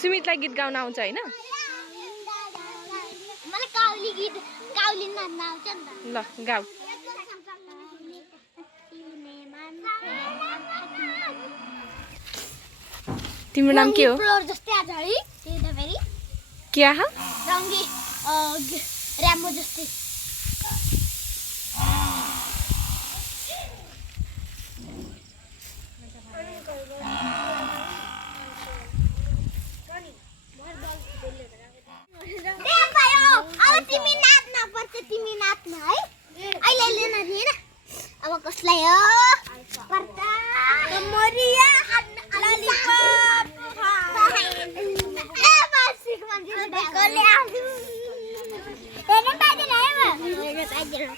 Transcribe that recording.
सुमितलाई गीत गाउन आउँछ हैन? मलाई काउली गीत काउली नाच्न आउँछ नि त। ल गाऊ। तिम्रो नाम के हो? फ्लोर जस्तै आज है त्यो फेरि क्या हो? रङ्गी र्याम्बो जस्तै। तिमी नाच्न पर्छ तिमी नाच्न है अहिले लिन दिएन अब कसलाई हो पर्छ मरिया ललिपप ए बासिक मान्छे देखले आलु हेर्न पाइदैन है म हेर्न पाइदैन